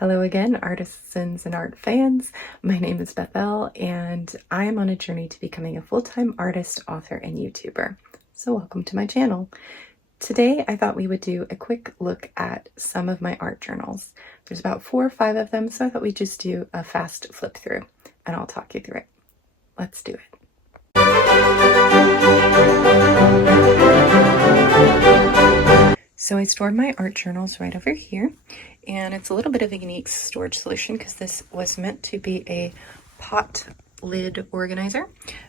Hello again, artisans and art fans. My name is Bethel, and I am on a journey to becoming a full-time artist, author, and YouTuber. So welcome to my channel. Today, I thought we would do a quick look at some of my art journals. There's about 4 or 5 of them, so I thought we'd just do a fast flip through, and I'll talk you through it. Let's do it. So I stored my art journals right over here, and it's a little bit of a unique storage solution because this was meant to be a pot lid organizer,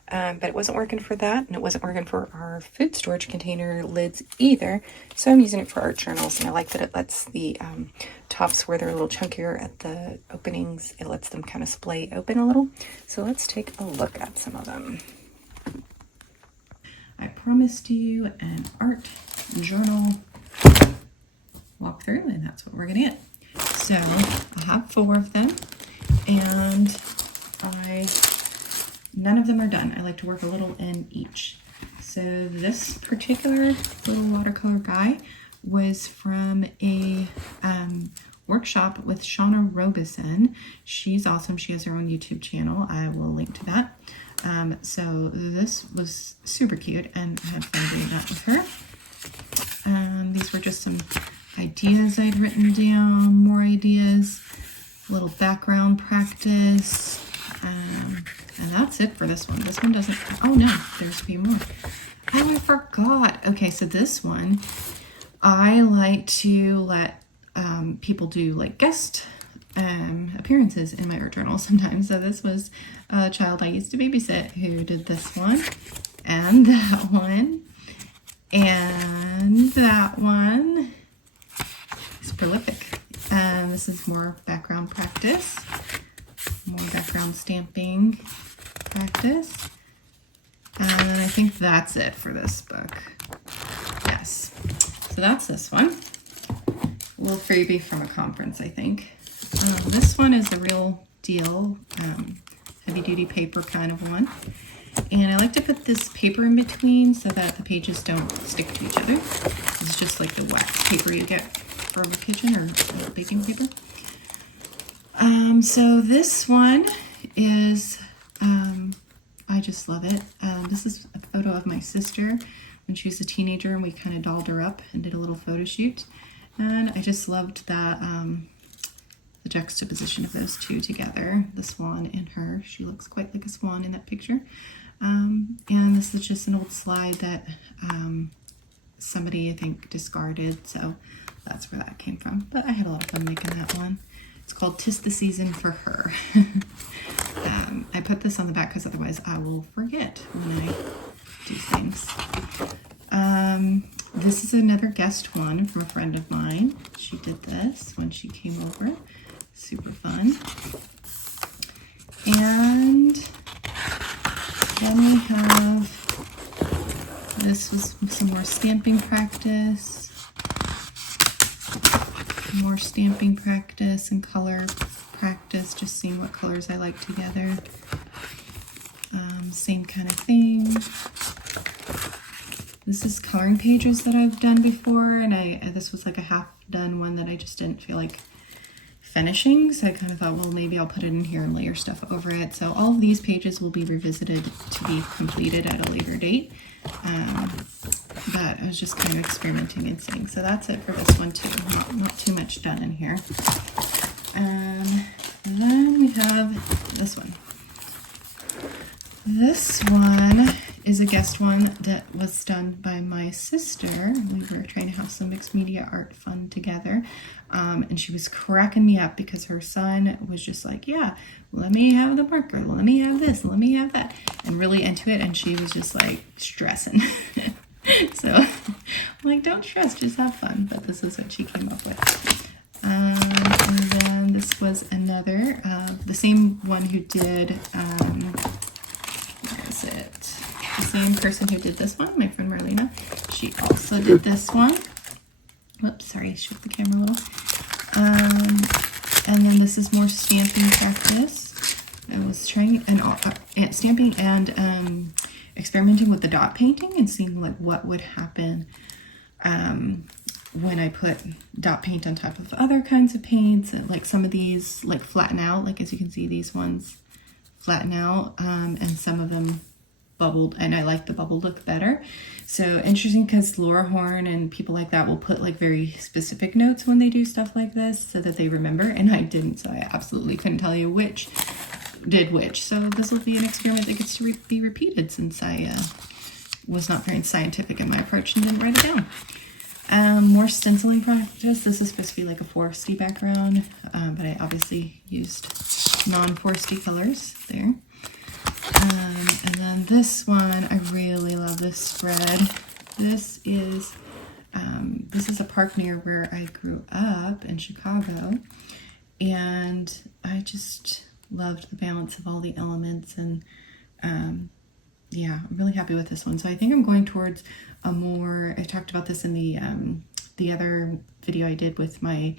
but it wasn't working for that, and it wasn't working for our food storage container lids either. So I'm using it for art journals, and I like that it lets the tops where they're a little chunkier at the openings, it lets them kind of splay open a little. So let's take a look at some of them. I promised you an art journal walkthrough, and that's what we're gonna get. So I have 4 of them, and none of them are done. I like to work a little in each. So this particular little watercolor guy was from a workshop with Shauna Robeson. She's awesome. She has her own YouTube channel. I will link to that. So this was super cute, and I had fun doing that with her. These were just some ideas I'd written down, more ideas, a little background practice, and that's it for this one. This one doesn't, oh no, there's a few more. Oh, I forgot. Okay, so this one, I like to let people do like guest appearances in my art journal sometimes. So this was a child I used to babysit who did this one, and that one, and that one. It's prolific. This is more background practice, more background stamping practice. And then I think that's it for this book. Yes. So that's this one. A little freebie from a conference, I think. This one is the real deal, heavy duty paper kind of one. And I like to put this paper in between so that the pages don't stick to each other. It's just like the wax paper you get from a kitchen or baking paper. So this one is, I just love it. This is a photo of my sister when she was a teenager, and we kind of dolled her up and did a little photo shoot. And I just loved that, the juxtaposition of those two together, the swan and her. She looks quite like a swan in that picture. And this is just an old slide that somebody, I think, discarded, so that's where that came from. But I had a lot of fun making that one. It's called "'Tis the Season for Her." I put this on the back because otherwise I will forget when I do things. This is another guest one from a friend of mine. She did this when she came over. Super fun. And then we have, this was some more stamping practice. More stamping practice and color practice, just seeing what colors I like together. Same kind of thing. This is coloring pages that I've done before, and this was like a half done one that I just didn't feel like finishing, so I kind of thought, well, maybe I'll put it in here and layer stuff over it. So all of these pages will be revisited to be completed at a later date, but I was just kind of experimenting and seeing. So that's it for this one too. Not too much done in here. And then we have this one. This one is a guest one that was done by my sister. We were trying to have some mixed media art fun together. And she was cracking me up because her son was just like, yeah, let me have the marker, let me have this, let me have that, and really into it. And she was just like stressing. So I'm like, don't stress, just have fun. But this is what she came up with. And then this was another, the same one who did, where is it? The same person who did this one, my friend Marlena. She also did this one. Whoops, sorry, shoot the camera a little. And then this is more stamping practice. I was trying stamping and experimenting with the dot painting and seeing like what would happen when I put dot paint on top of other kinds of paints, like some of these like flatten out, like as you can see, these ones flatten out, and some of them bubbled, and I like the bubble look better. So interesting, because Laura Horn and people like that will put like very specific notes when they do stuff like this so that they remember, and I didn't, so I absolutely couldn't tell you which did which. So this will be an experiment that gets to be repeated, since I was not very scientific in my approach and didn't write it down. More stenciling practice. This is supposed to be like a foresty background, but I obviously used non-foresty colors there. And then this one, I really love this spread. This is a park near where I grew up in Chicago, and I just loved the balance of all the elements, and yeah, I'm really happy with this one. So I think I'm going towards a more, I talked about this in the other video I did with my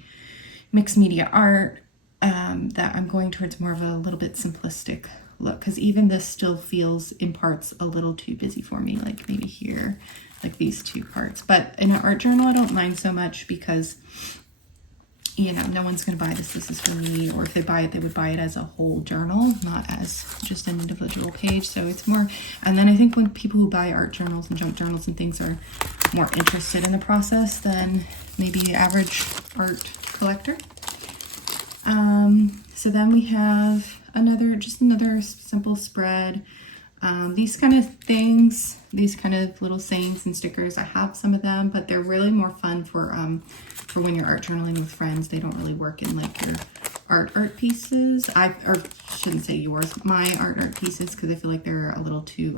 mixed media art, that I'm going towards more of a little bit simplistic look, because even this still feels in parts a little too busy for me, like maybe here, like these two parts. But in an art journal, I don't mind so much, because you know, no one's going to buy this. This is for me, or if they buy it, they would buy it as a whole journal, not as just an individual page. So it's more, and then I think when people who buy art journals and junk journals and things are more interested in the process than maybe the average art collector. So then we have just another simple spread. These kind of things, these kind of little sayings and stickers, I have some of them, but they're really more fun for when you're art journaling with friends. They don't really work in like your art pieces. Or shouldn't say yours, my art pieces, because I feel like they're a little too,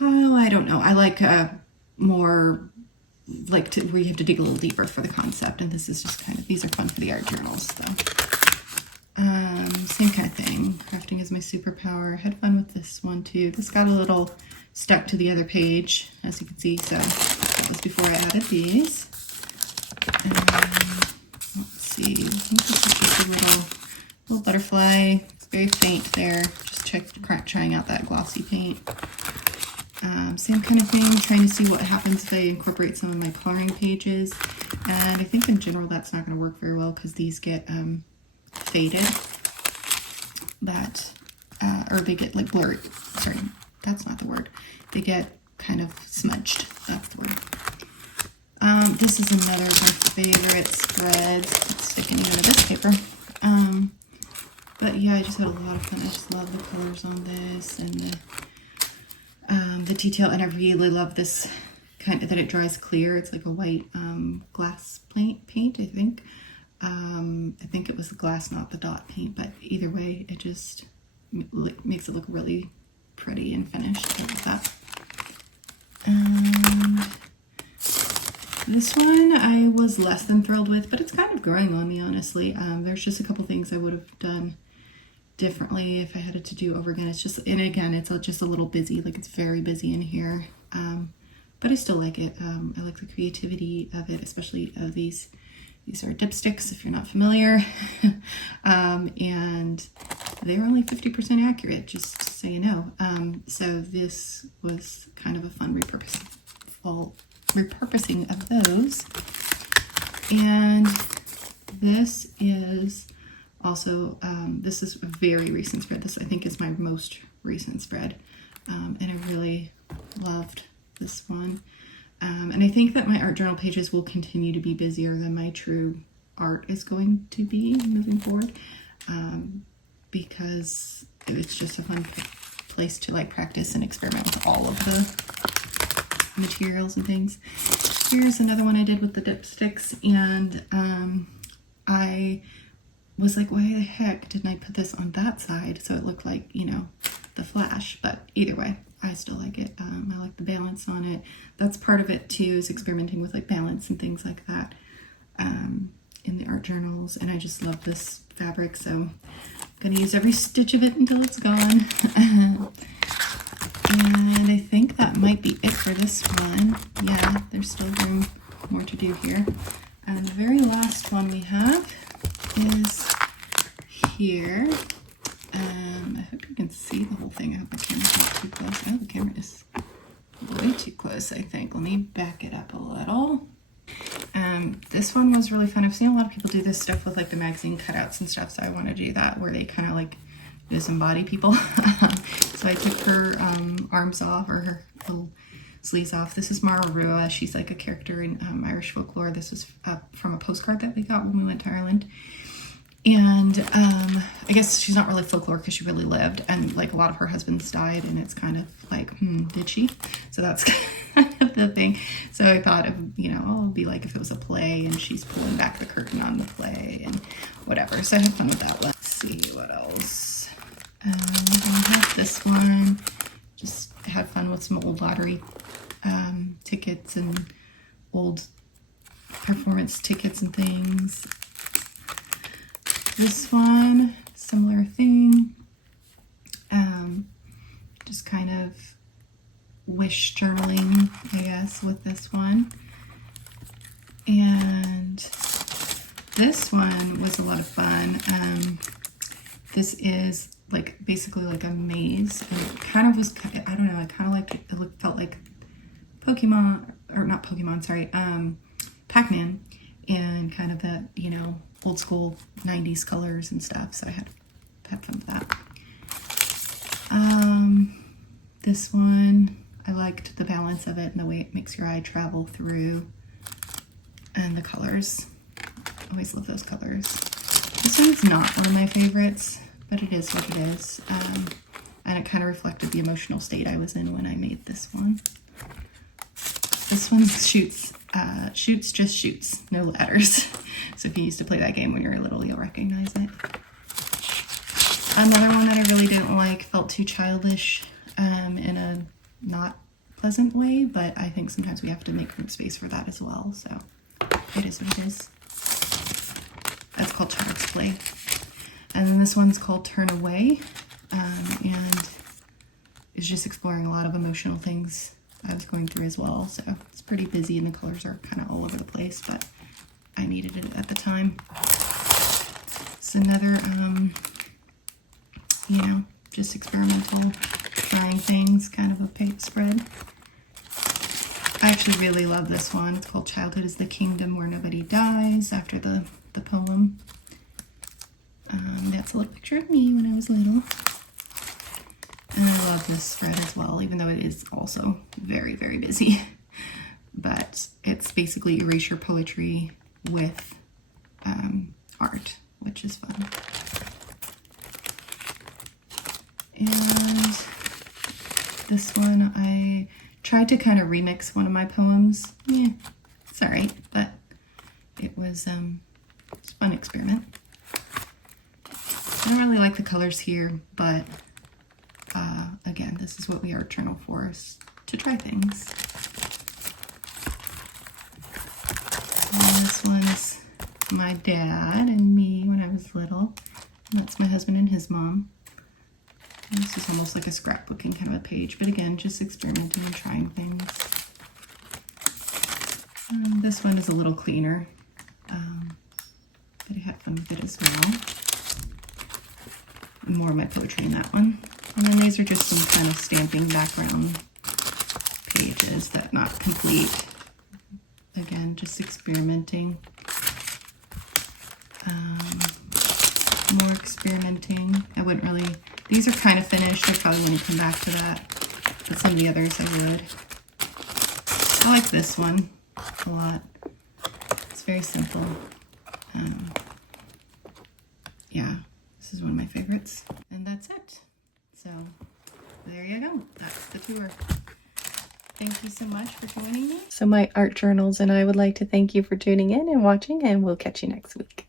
oh, I don't know. I like more like where you have to dig a little deeper for the concept, and this is just kind of, these are fun for the art journals though. Same kind of thing. Crafting is my superpower. Had fun with this one too. This got a little stuck to the other page, as you can see, so that was before I added these. Let's see, I think this is just a little butterfly. It's very faint there. Just trying out that glossy paint. Same kind of thing, trying to see what happens if I incorporate some of my coloring pages. And I think in general that's not going to work very well, because these get faded, or they get like blurry. Sorry, that's not the word. They get kind of smudged. That's the word. This is another of my favorite spreads. It's sticking even to this paper. But yeah, I just had a lot of fun. I just love the colors on this, and the detail, and I really love this kind of, that it dries clear. It's like a white glass paint, I think. I think it was the glass, not the dot paint, but either way, it just makes it look really pretty and finished. I love that. And this one I was less than thrilled with, but it's kind of growing on me, honestly. There's just a couple things I would have done differently if I had it to do over again. It's just, and again, it's just a little busy, like it's very busy in here. But I still like it. I like the creativity of it, especially of these. These are dipsticks, if you're not familiar, and they're only 50% accurate, just so you know. So this was kind of a fun repurposing of those. And this is also, this is a very recent spread. This, I think, is my most recent spread, and I really loved this one. And I think that my art journal pages will continue to be busier than my true art is going to be moving forward, because it's just a fun place to like practice and experiment with all of the materials and things. Here's another one I did with the dipsticks, and I was like, why the heck didn't I put this on that side so it looked like, you know, the flash? But either way, I still like it. I like the balance on it. That's part of it too, is experimenting with like balance and things like that in the art journals. And I just love this fabric, so I'm gonna use every stitch of it until it's gone. And I think that might be it for this one. Yeah, there's still more to do here. And the very last one we have is here. I hope you can see the whole thing. I hope my camera's not too close. Oh, the camera is way too close, I think. Let me back it up a little. do this stuff with like the magazine cutouts and stuff, so I want to do that where they kind of like disembody people. So I took her arms off, or her little sleeves off. This is Mara Rua. She's like a character in Irish folklore. This is from a postcard that we got when we went to Ireland. And I guess she's not really folklore because she really lived, and like a lot of her husbands died, and it's kind of like, did she? So that's kind of the thing. So I thought, you know, oh, it'd be like if it was a play and she's pulling back the curtain on the play and whatever. So I had fun with that one. Let's see what else. I have this one. Just had fun with some old lottery tickets and old performance tickets and things. This one, similar thing, just kind of wish journaling, I guess, with this one. And this one was a lot of fun. This is like basically like a maze, and it kind of was, I don't know, I kind of like it, felt like Pokemon, or not Pokemon, sorry, Pac-Man, and kind of that, you know, old school 90s colors and stuff, so I had fun with that. This one, I liked the balance of it and the way it makes your eye travel through, and the colors. Always love those colors. This one's not one of my favorites, but it is what it is, and it kind of reflected the emotional state I was in when I made this one. This one shoots, just shoots, no ladders. So if you used to play that game when you were little, you'll recognize it. Another one that I really didn't like, felt too childish in a not pleasant way, but I think sometimes we have to make room space for that as well, so it is what it is. That's called Child's Play. And then this one's called Turn Away, and is just exploring a lot of emotional things I was going through as well, so it's pretty busy and the colors are kind of all over the place, but I needed it at the time. It's another, you know, just experimental, trying things, kind of a paint spread. I actually really love this one. It's called Childhood is the Kingdom Where Nobody Dies, after the poem. That's a little picture of me when I was little. And I love this spread as well, even though it is also very, very busy. But it's basically erase your poetry with art, which is fun. And this one, I tried to kind of remix one of my poems. Yeah, it's all right, but it was a fun experiment. I don't really like the colors here, but again, this is what we art journal for, is to try things. And this one's my dad and me when I was little. And that's my husband and his mom. And this is almost like a scrapbooking kind of a page, but again, just experimenting and trying things. This one is a little cleaner, but I had fun with it as well. More of my poetry in that one. And then these are just some kind of stamping background pages that not complete. Again, just experimenting. More experimenting. I wouldn't really, these are kind of finished. I probably wouldn't come back to that, but some of the others I would. I like this one a lot. It's very simple. Yeah, this is one of my favorites. And that's it. So there you go. That's the tour. Thank you so much for joining me. So my art journals and I would like to thank you for tuning in and watching, and we'll catch you next week.